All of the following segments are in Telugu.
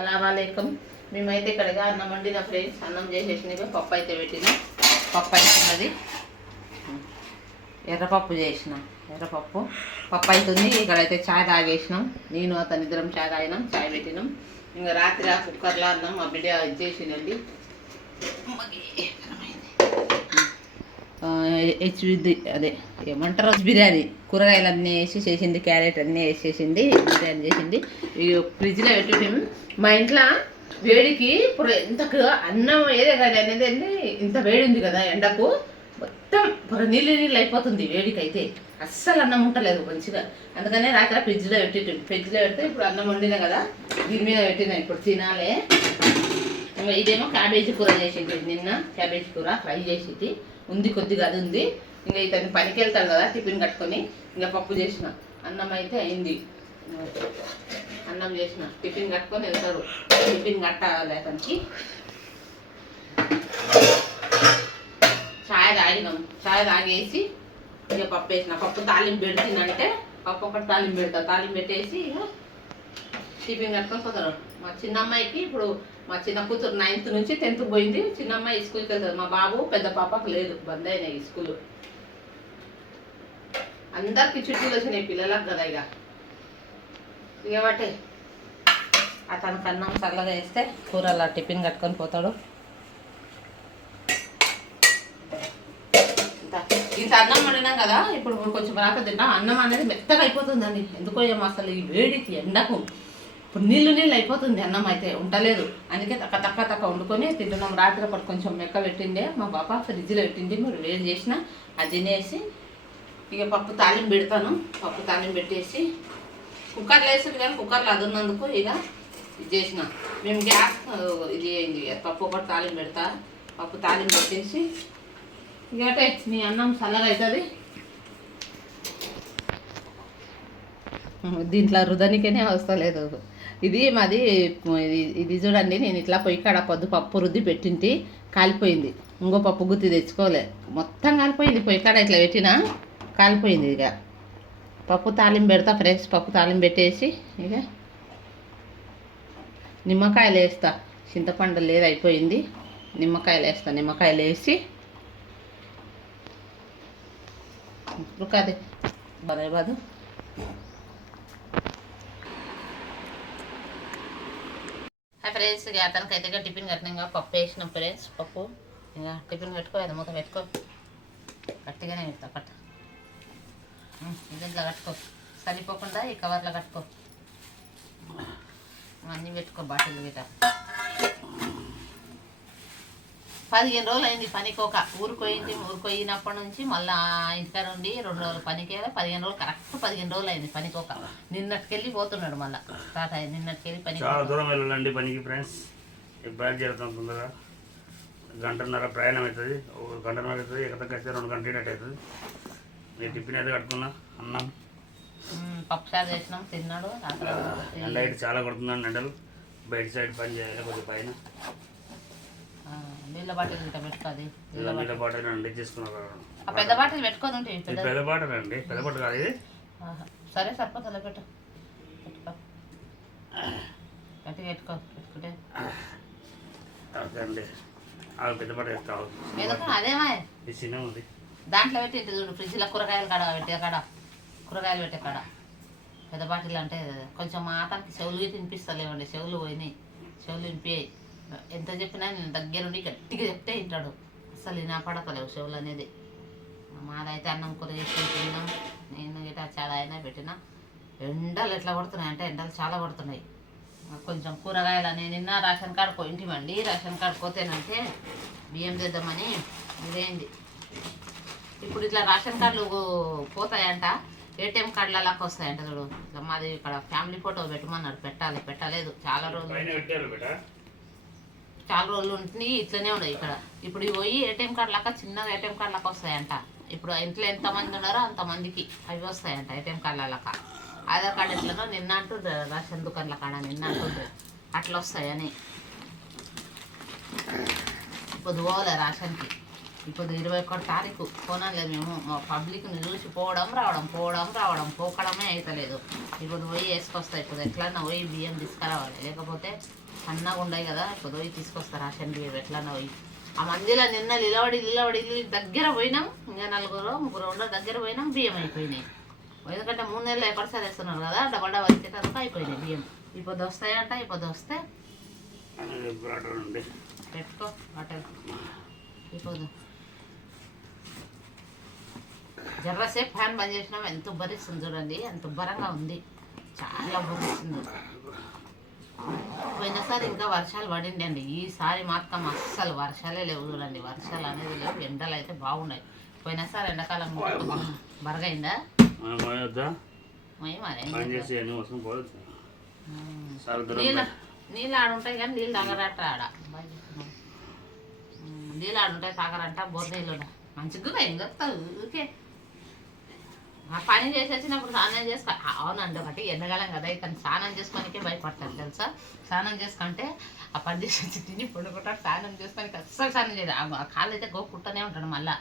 సలాంవాలేకం. మేమైతే ఇక్కడగా అన్నం వండిన ఫ్రెండ్స్. అన్నం చేసేసినవి పప్పు అయితే పెట్టిన. పప్పు అవుతున్నది. ఎర్రపప్పు చేసిన. పప్పు అవుతుంది. ఇక్కడైతే చాయ్ తాగేసినాం. నేను అతని ఇద్దరం చాయ్ తాగినాం. చాయ్ పెట్టినాం. ఇంకా రాత్రి ఆ కుక్కర్లో అన్నం మా బిడ్డ ఇచ్చేసిందండి. అదే ఏమంటారు, బిర్యానీ. కూరగాయలు అన్నీ వేసి చేసింది. క్యారెట్ అన్నీ వేసేసింది. బిర్యానీ చేసింది. ఫ్రిడ్జ్లో పెట్టి మా ఇంట్లో వేడికి ఇప్పుడు ఇంతకు అన్నం ఏదే కానీ అనేది అండి, ఇంత వేడి ఉంది కదా ఎండకు, మొత్తం ఇప్పుడు నీళ్ళు అయిపోతుంది వేడికి. అయితే అస్సలు అన్నం ఉంటలేదు మంచిగా. అందుకనే రాత్రి ఫ్రిడ్జ్లో పెడితే ఇప్పుడు అన్నం వండినా కదా, దీని మీద పెట్టినా. ఇప్పుడు తినాలే. ఇదేమో క్యాబేజీ కూర చేసింది. నిన్న క్యాబేజీ కూర ఫ్రై చేసింది ఉంది, కొద్దిగా అది ఉంది. ఇంకా ఇతను పనికి వెళ్తాడు కదా, టిఫిన్ కట్టుకొని. ఇంకా పప్పు చేసిన. అన్నం అయితే అయింది. అన్నం చేసిన, టిఫిన్ కట్టుకొని వెళ్తాడు. టిఫిన్ కట్టాలి అతనికి. చాయ్ తాగినాం. చాయ్ తాగేసి ఇక పప్పు వేసిన. పప్పు తాలింపు పెడుతుందంటే పప్పు ఒకటి తాలింపు పెడతా. తాలింపు పెట్టేసి ఇక టిఫిన్ కట్టుకొని పోతాడు. మా చిన్న అమ్మాయికి ఇప్పుడు, మా చిన్న కూతురు 9th నుంచి 10th పోయింది. చిన్న అమ్మాయి స్కూల్కి వెళ్తుంది. మా బాబు పెద్ద పాపకు లేదు, బంద్ అయినాయి స్కూల్. అందరికి చుట్టూలు వచ్చినాయి పిల్లలకు కదా. ఇక బట్టే అతనికి అన్నం చల్లగా వేస్తే కూర అలా టిఫిన్ కట్టుకొని పోతాడు. ఇంత అన్నం వండినాం కదా, ఇప్పుడు కొంచెం రాక తింటాం. అన్నం అనేది మెత్తగా అయిపోతుందండి. ఎందుకో ఏమో అసలు ఈ వేడికి ఎండకు ఇప్పుడు నీళ్ళు అయిపోతుంది. అన్నం అయితే ఉండలేదు. అందుకే తక్కువ వండుకొని తింటున్నాం. రాత్రి అప్పుడు కొంచెం మెక్క పెట్టిండే మా పాప, ఫ్రిడ్జ్లో పెట్టింది. మీరు వేడి చేసిన అది తినేసి ఇక పప్పు తాలింపు పెడతాను. పప్పు తాలింపు పెట్టేసి కుక్కర్లో వేసింది కానీ కుక్కర్లో అది ఉన్నందుకు ఇక ఇది చేసిన. మేము గ్యాస్ ఇది అయింది. పప్పు ఒకటి తాలింపు పెడతా. పప్పు తాలింపు పెట్టేసి ఇకటే మీ అన్నం చల్లగా అవుతుంది. దీంట్లో రుదనికనే వస్తలేదు. ఇది మాది ఇది చూడండి. నేను ఇట్లా పొయ్యి కాడ పప్పు రుద్ది పెట్టింటి, కాలిపోయింది. ఇంకో పప్పు గుత్తి తెచ్చుకోలే, మొత్తం కాలిపోయింది. పొయ్యి కాడ ఇట్లా పెట్టినా కాలిపోయింది. ఇక పప్పు తాలింపు పెడతా ఫ్రెండ్స్. పప్పు తాలింపు పెట్టేసి ఇక నిమ్మకాయలు వేస్తా. చింతపండు లేదు, అయిపోయింది. నిమ్మకాయలు వేస్తా. నిమ్మకాయలు వేసి కాదు బరేబాదు ఫ్రెండ్స్. ఇక అతనికి అయితే టిఫిన్ కట్టినా. ఇంకా పప్పు వేసినాం ఫ్రెండ్స్. పప్పు ఇంకా టిఫిన్ పెట్టుకో, అది మూత పెట్టుకో. గట్టిగానే పెడతా పట్ట. దీంట్లో కట్టుకో, సరిపోకుండా ఈ కవర్లో కట్టుకో. అన్నీ పెట్టుకో, బాటిల్ గిట్ట. 15 రోజులు అయింది పనికోక. ఊరుకోయినప్పటి నుంచి మళ్ళీ ఇంటికాడ ఉండి 2 రోజులు పనికి 15 రోజులు, కరెక్ట్ 15 రోజులు అయింది పనికోక. నిన్నటికెళ్ళి పోతున్నాడు మళ్ళీ. స్టార్ట్ అయ్యింది నిన్నటికెళ్ళి పని. చాలా దూరం వెళ్ళాలండి పనికి ఫ్రెండ్స్. బ్యాగ్ చేరుతాం తొందరగా. 1.5 గంట ప్రయాణం అవుతుంది. 1 గంటన్నర అవుతుంది. ఎక్కడికి వచ్చి 2 గంటలు అవుతుంది. నేను టిఫిన్ అయితే కట్టుకున్నా. అన్నం పప్పు చారు చేసినాం, తిన్నాడు. ఎండ అయితే చాలా కొడుతుందండి. ఎండలు బయట సైడ్ పని చేయాలి కొద్దిగా పైన. నీళ్ళ బాటిల్ గిట్ట పెట్టుకోది. నీళ్ళ బాటిల్ అండి తీసుకున్నారు. పెద్ద బాటిల్ పెట్టుకోదు. పెద్ద బాటిల్ అండి, పెద్ద బాటిల్ కాదు ఇది. సరే సరిపోతుందా, పెట్టుకో. గట్టిగా పెట్టుకుంటే అండి. పెద్ద బాటిల్ వేస్తావు. అదేమా ఇది చిన్న ఉంది. దాంట్లో పెట్టి ఇటు చూడు, ఫ్రిడ్జ్లో కూరగాయలు కూరగాయలు పెట్టే కాడ పెద్ద బాటిల్ అంటే కొంచెం అతనికి చెవులు తినిపిస్తలేవండి. చెవులు పోయినాయి. చెవులు వినిపించాయి. ఎంత చెప్పినా నేను దగ్గరుండి గట్టిగా చెప్తే వింటాడు. అసలు నా పడతలేవు చెవులు అనేది. మాదైతే అన్నం కూర చేసుకుని తిన్నాం. నేను గిట్ట చాలా అయినా పెట్టినా. ఎండలు ఎట్లా పడుతున్నాయి అంటే ఎండలు చాలా పడుతున్నాయి. కొంచెం కూరగాయలు అని నిన్న రేషన్ కార్డు పోయింటిమండి. రేషన్ కార్డు పోతేనంటే బియ్యం తెద్దామని ఇదేంది. ఇప్పుడు ఇట్లా రేషన్ కార్డులు పోతాయంట, ఏటీఎం కార్డులలాగా వస్తాయంట. చూడు, ఇట్లా మాది ఇక్కడ ఫ్యామిలీ ఫోటో పెట్టమన్నాడు. పెట్టలేదు. చాలా రోజులు ఉంటుంది. ఇట్లనే ఉన్నాయి ఇక్కడ. ఇప్పుడు పోయి ఏటీఎం కార్డు లాగా చిన్నగా ఏటీఎం కార్డు లాగా వస్తాయంట. ఇప్పుడు ఇంట్లో ఎంతమంది ఉన్నారో అంతమందికి అవి వస్తాయంట ఏటీఎం కార్డుల లాగా. ఆధార్ కార్డు ఎట్లనో నిన్న అంటుంది రేషన్ దుకాణాల కాడ, నిన్న అంటుంది అట్లా వస్తాయని. పొద్దు పోలే రేషన్కి. ఇప్పుడు 21 తారీఖు కొనలేదు మేము మా పబ్లిక్ని చూసి పోవడం రావడం పోకడమే అవుతలేదు. ఇప్పుడు పోయి వేసుకొస్తా. ఇప్పుడు ఎట్లన్నా పోయి బియ్యం తీసుకురావాలి, లేకపోతే సన్నగా ఉన్నాయి కదా. ఇప్పుడు పోయి తీసుకొస్తా రేషన్ బియ్యం ఎట్లన్నా పోయి. ఆ మందిలో నిన్న నిలబడి దగ్గర పోయినాం. ఇంకా 4-3 దగ్గర పోయినాం, బియ్యం అయిపోయినాయి. ఎందుకంటే 3 నెలలు ఎప్పటిసారి వేస్తున్నారు కదా, డబల్ వచ్చేటందుకు అయిపోయినాయి బియ్యం. ఇప్పుడు వస్తాయంట. ఇప్పుడు వస్తే పెట్టుకో బట్టలు. ఇప్పుడు జర్రసేపు ఫ్యాన్ బంద్ చేసినాం. ఎంత ఉబ్బరిస్తుంది చూడండి, ఎంత ఉబ్బరంగా ఉంది, చాలా ఉబ్బరిస్తుంది. పోయినసారి ఇంకా వర్షాలు పడిండి అండి. ఈసారి మాత్రం అస్సలు వర్షాలే లేవు చూడండి. వర్షాలు అనేది లేవు. ఎండలు అయితే బాగున్నాయి. పోయినసారి ఎండాకాలం బరగైందా నీళ్ళు ఆడుంటాయి కానీ నీళ్ళు తాగరట. ఆడ నీళ్ళు ఆడుంటాయి తాగరంట. బోర్ నీళ్ళు మంచిగా ఏం చెప్తావు ఊరికే. ఆ పని చేసి వచ్చినప్పుడు స్నానం చేసుకో. అవునండి, ఒకటి ఎండకాలం కదా, ఇతను స్నానం చేసుకోనికే భయపడతాడు తెలుసా. స్నానం చేసుకుంటే ఆ పని చేసి వచ్చి తిని పడుకుంటాడు. స్నానం చేసుకోనికి అస్సలు స్నానం చేయదు. ఆ కాళ్ళు అయితే గోపుట్టనే ఉంటాడు. మళ్ళా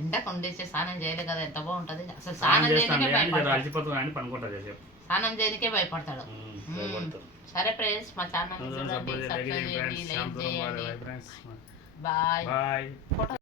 ఎండకు వండేసి స్నానం చేయలేదు కదా, ఎంత బాగుంటుంది. అసలు స్నానం చేయడానికే భయపడతాడు. స్నానం చేయడానికే భయపడతాడు. సరే ఫ్రెండ్స్, మా ఛానల్ చూడండి, సబ్స్క్రైబ్ చేయండి, లైక్ చేయండి. బాయ్.